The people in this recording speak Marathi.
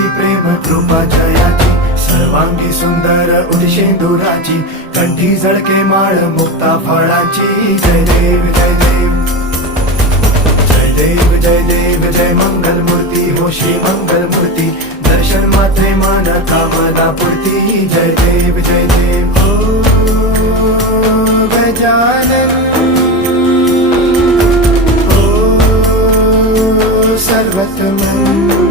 देवी प्रेम कृपा जयाची, सर्वांगी सुंदर उदिशेंदुराची, कंठी झळके माळ मुक्ता फळाची. जय देव जय देव जय देव जय देव जय मंगल मूर्ती हो श्री मंगल मूर्ती, दर्शन मात्रे मान कामना पूर्ती. जय देव जय देव ओ गजानन ओ सर्वतमन.